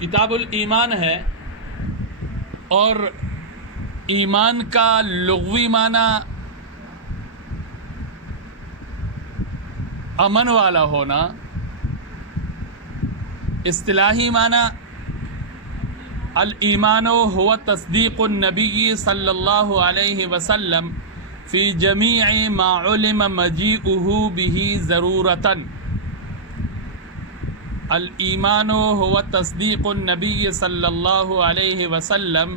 کتاب الایمان ہے، اور ایمان کا لغوی معنی امن والا ہونا، اصطلاحی معنی الایمان هو تصدیق النبی صلی اللہ علیہ وسلم فی جمیع ما علم مجیئہ به ضرورتاً. الایمان هو تصدیق النبی صلی اللہ علیہ وسلم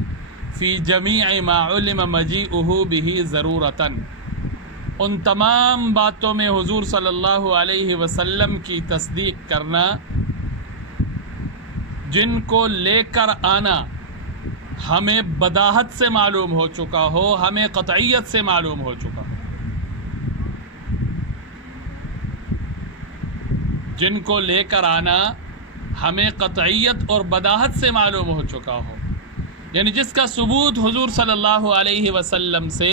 فی جمیع ما علم مجیئہ به ضرورتاً. ان تمام باتوں میں حضور صلی اللہ علیہ وسلم کی تصدیق کرنا جن کو لے کر آنا ہمیں بداہت سے معلوم ہو چکا ہو، ہمیں قطعیت سے معلوم ہو چکا ہو. جن کو لے کر آنا ہمیں قطعیت اور بداہت سے معلوم ہو چکا ہو، یعنی جس کا ثبوت حضور صلی اللہ علیہ وسلم سے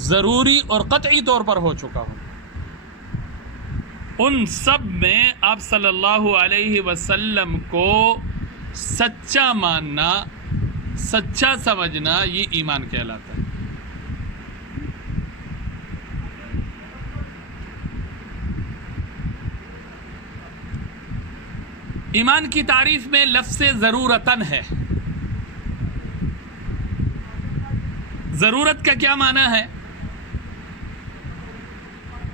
ضروری اور قطعی طور پر ہو چکا ہو. ان سب میں آپ صلی اللہ علیہ وسلم کو سچا ماننا، سچا سمجھنا، یہ ایمان کہلاتا ہے. ایمان کی تعریف میں لفظ ضرورتاً ہے. ضرورت کا کیا معنی ہے؟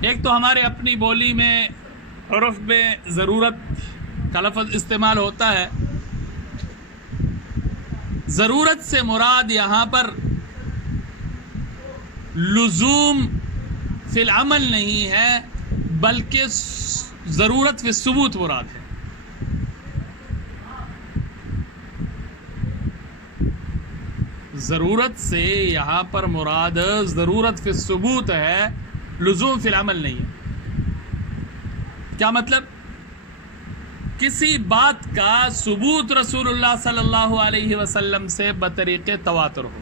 ایک تو ہمارے اپنی بولی میں عرف میں ضرورت کا لفظ استعمال ہوتا ہے. ضرورت سے مراد یہاں پر لزوم فی العمل نہیں ہے، بلکہ ضرورت فی الثبوت مراد ہے. ضرورت سے یہاں پر مراد ضرورت فی الثبوت ہے، لزوم فی العمل نہیں ہے. کیا مطلب؟ کسی بات کا ثبوت رسول اللہ صلی اللہ علیہ وسلم سے بطریق تواتر ہو.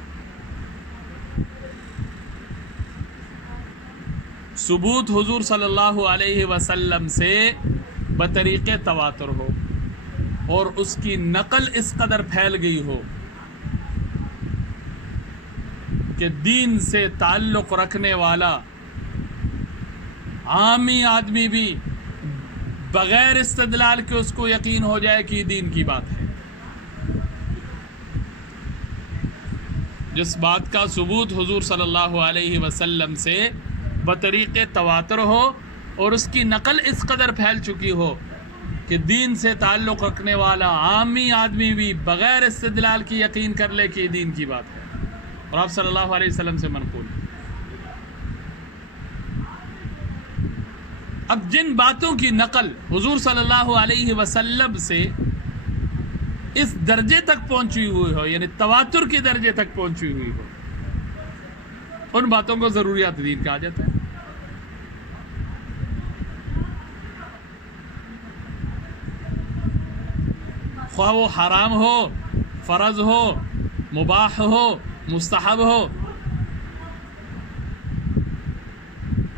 ثبوت حضور صلی اللہ علیہ وسلم سے بطریق تواتر ہو، اور اس کی نقل اس قدر پھیل گئی ہو کہ دین سے تعلق رکھنے والا عامی آدمی بھی بغیر استدلال کے اس کو یقین ہو جائے کہ دین کی بات ہے. جس بات کا ثبوت حضور صلی اللہ علیہ وسلم سے بطریق تواتر ہو اور اس کی نقل اس قدر پھیل چکی ہو کہ دین سے تعلق رکھنے والا عامی آدمی بھی بغیر استدلال کی یقین کر لے کہ دین کی بات ہے اور آپ صلی اللہ علیہ وسلم سے منقول ہے. اب جن باتوں کی نقل حضور صلی اللہ علیہ وسلم سے اس درجے تک پہنچی ہوئی ہو، یعنی تواتر کے درجے تک پہنچی ہوئی ہو، ان باتوں کو ضروریات دین کہا جاتا ہے. خواہ وہ حرام ہو، فرض ہو، مباح ہو، مستحب ہو.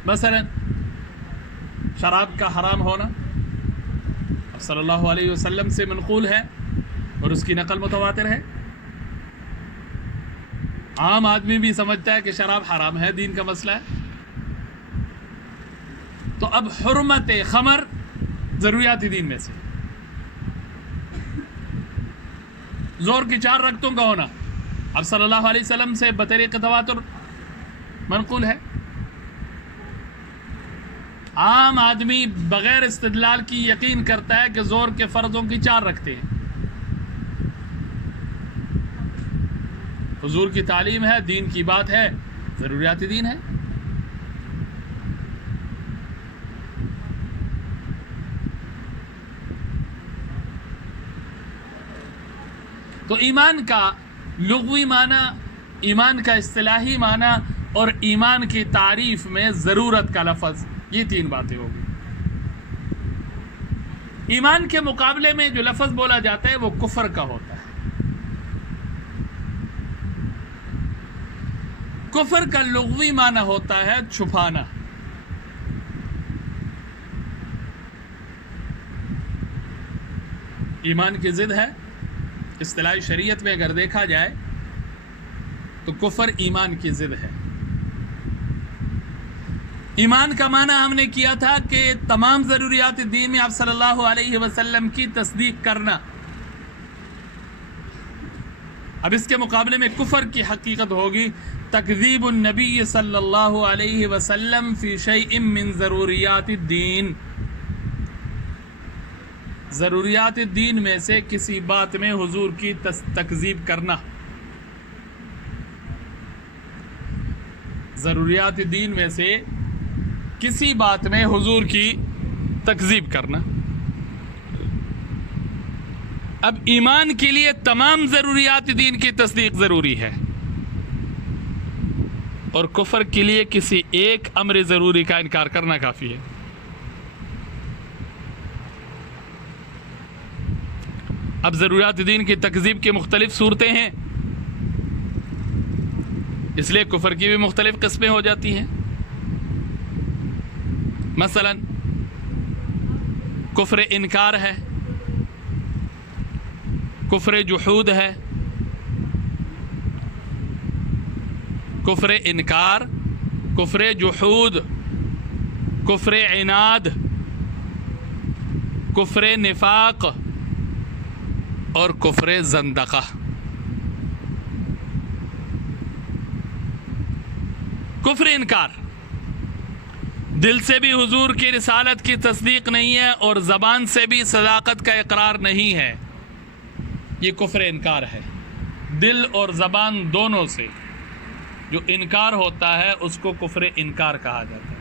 مثلا شراب کا حرام ہونا صلی اللہ علیہ وسلم سے منقول ہے اور اس کی نقل متواتر ہے. عام آدمی بھی سمجھتا ہے کہ شراب حرام ہے، دین کا مسئلہ ہے. تو اب حرمت خمر ضروریات دین میں سے. زور کی 4 رکعتوں کا ہونا اب صلی اللہ علیہ وسلم سے بطریق تواتر منقول ہے. عام آدمی بغیر استدلال کی یقین کرتا ہے کہ زور کے فرضوں کی 4 رکھتے ہیں. حضور کی تعلیم ہے، دین کی بات ہے، ضروریات دین ہے. تو ایمان کا لغوی معنی، ایمان کا اصطلاحی معنی اور ایمان کی تعریف میں ضرورت کا لفظ، یہ 3 باتیں ہوگی. ایمان کے مقابلے میں جو لفظ بولا جاتا ہے وہ کفر کا ہوتا ہے. کفر کا لغوی معنی ہوتا ہے چھپانا. ایمان کی ضد ہے. اصطلاح شریعت میں اگر دیکھا جائے تو کفر ایمان کی ضد ہے. ایمان کا معنی ہم نے کیا تھا کہ تمام ضروریات دین میں آپ صلی اللہ علیہ وسلم کی تصدیق کرنا. اب اس کے مقابلے میں کفر کی حقیقت ہوگی تکذیب النبی صلی اللہ علیہ وسلم فی شیء من ضروریات الدین. ضروریات الدین میں سے کسی بات میں حضور کی تکذیب کرنا. ضروریات دین میں سے کسی بات میں حضور کی تکذیب کرنا. اب ایمان کے لیے تمام ضروریات دین کی تصدیق ضروری ہے اور کفر کے لیے کسی ایک امر ضروری کا انکار کرنا کافی ہے. اب ضروریات دین کی تکذیب کی مختلف صورتیں ہیں، اس لیے کفر کی بھی مختلف قسمیں ہو جاتی ہیں. مثلا کفر انکار ہے، کفر جحود ہے. کفر انکار، کفر جحود، کفر عناد، کفر نفاق اور کفر زندقہ. کفر انکار دل سے بھی حضور کی رسالت کی تصدیق نہیں ہے اور زبان سے بھی صداقت کا اقرار نہیں ہے. یہ کفر انکار ہے. دل اور زبان دونوں سے جو انکار ہوتا ہے اس کو کفر انکار کہا جاتا ہے.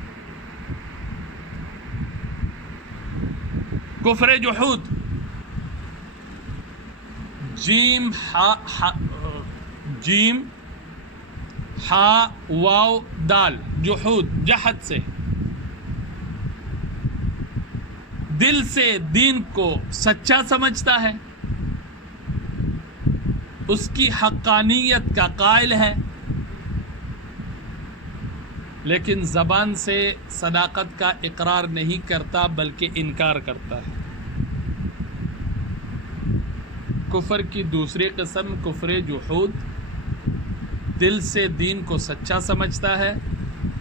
کفر جحود، جیم ہا واو دال، جحود، جحد سے دل سے دین کو سچا سمجھتا ہے، اس کی حقانیت کا قائل ہے، لیکن زبان سے صداقت کا اقرار نہیں کرتا بلکہ انکار کرتا ہے. کفر کی دوسری قسم کفر جحود، دل سے دین کو سچا سمجھتا ہے،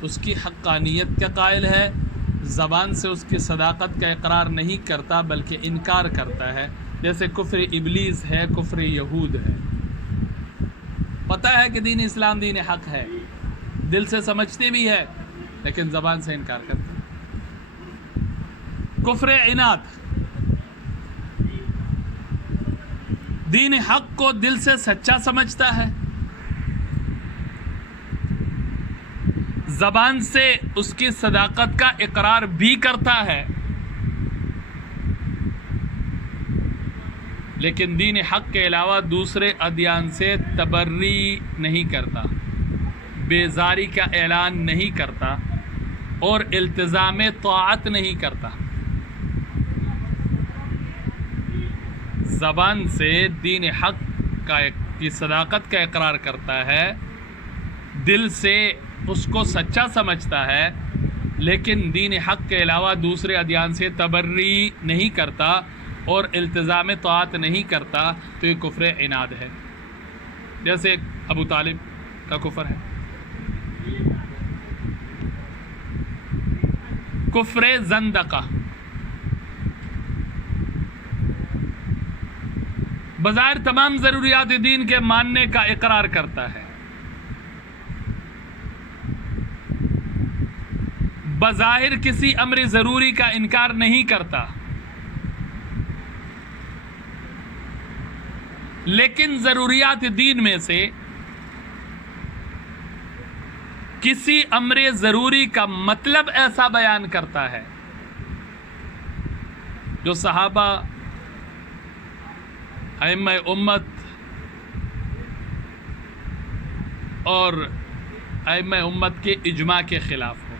اس کی حقانیت کا قائل ہے، زبان سے اس کی صداقت کا اقرار نہیں کرتا بلکہ انکار کرتا ہے. جیسے کفر ابلیس ہے، کفر یہود ہے. پتہ ہے کہ دین اسلام دین حق ہے، دل سے سمجھتے بھی ہے لیکن زبان سے انکار کرتے ہیں. کفر عناد، دین حق کو دل سے سچا سمجھتا ہے، زبان سے اس کی صداقت کا اقرار بھی کرتا ہے، لیکن دین حق کے علاوہ دوسرے ادیان سے تبری نہیں کرتا، بیزاری کا اعلان نہیں کرتا اور التزام طاعت نہیں کرتا. زبان سے دین حق کی صداقت کا اقرار کرتا ہے، دل سے اس کو سچا سمجھتا ہے، لیکن دین حق کے علاوہ دوسرے ادیان سے تبری نہیں کرتا اور التزام طاعت نہیں کرتا، تو یہ کفر عناد ہے. جیسے ابو طالب کا کفر ہے. کفر زندقہ، بظاہر تمام ضروریات دین کے ماننے کا اقرار کرتا ہے، بظاہر کسی امر ضروری کا انکار نہیں کرتا، لیکن ضروریات دین میں سے کسی امر ضروری کا مطلب ایسا بیان کرتا ہے جو صحابہ، ائمہ امت اور ائمہ امت کے اجماع کے خلاف ہو.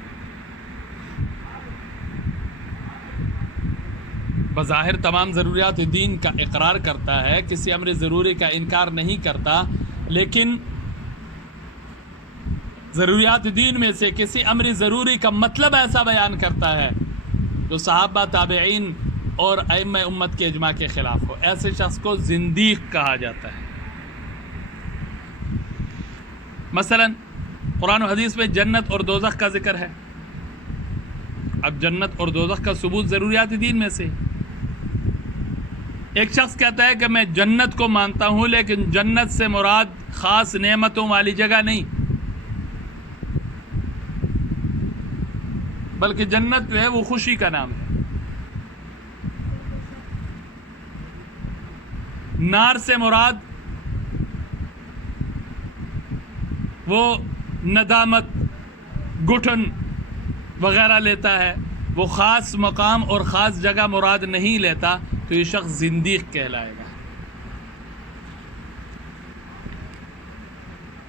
بظاہر تمام ضروریات دین کا اقرار کرتا ہے، کسی امر ضروری کا انکار نہیں کرتا، لیکن ضروریات دین میں سے کسی امر ضروری کا مطلب ایسا بیان کرتا ہے جو صحابہ، تابعین اور ائمہ امت کے اجماع کے خلاف ہو، ایسے شخص کو زندیق کہا جاتا ہے۔ مثلا قرآن و حدیث میں جنت اور دوزخ کا ذکر ہے۔ اب جنت اور دوزخ کا ثبوت ضروریات دین میں سے۔ ایک شخص کہتا ہے کہ میں جنت کو مانتا ہوں، لیکن جنت سے مراد خاص نعمتوں والی جگہ نہیں، بلکہ جنت جو ہے وہ خوشی کا نام ہے۔ نار سے مراد وہ ندامت، گھٹن وغیرہ لیتا ہے، وہ خاص مقام اور خاص جگہ مراد نہیں لیتا، تو یہ شخص زندیق کہلائے گا۔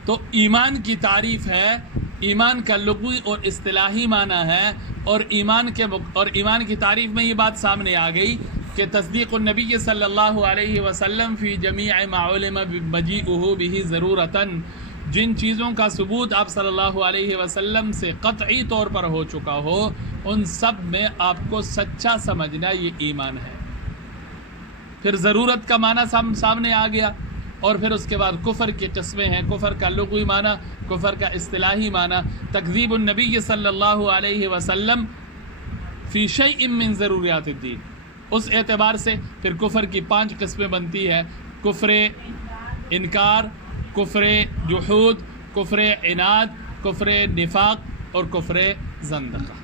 تو ایمان کی تعریف ہے، ایمان کا لغوی اور اصطلاحی معنی ہے، اور ایمان کی تعریف میں یہ بات سامنے آ گئی کہ تصدیق النبی صلی اللہ علیہ وسلم فی جمیع ما علم مجیئہ بہ ضرورتاً، جن چیزوں کا ثبوت آپ صلی اللہ علیہ وسلم سے قطعی طور پر ہو چکا ہو، ان سب میں آپ کو سچا سمجھنا یہ ایمان ہے۔ پھر ضرورت کا معنی سامنے آ گیا، اور پھر اس کے بعد کفر کی قسمیں ہیں، کفر کا لغوی معنی، کفر کا اصطلاحی معنی، تکذیب النبی صلی اللہ علیہ وسلم فی شیء من ضروریات الدین۔ اس اعتبار سے پھر کفر کی 5 قسمیں بنتی ہے: کفر انکار، کفر جحود، کفر عناد، کفر نفاق اور کفر زندقہ۔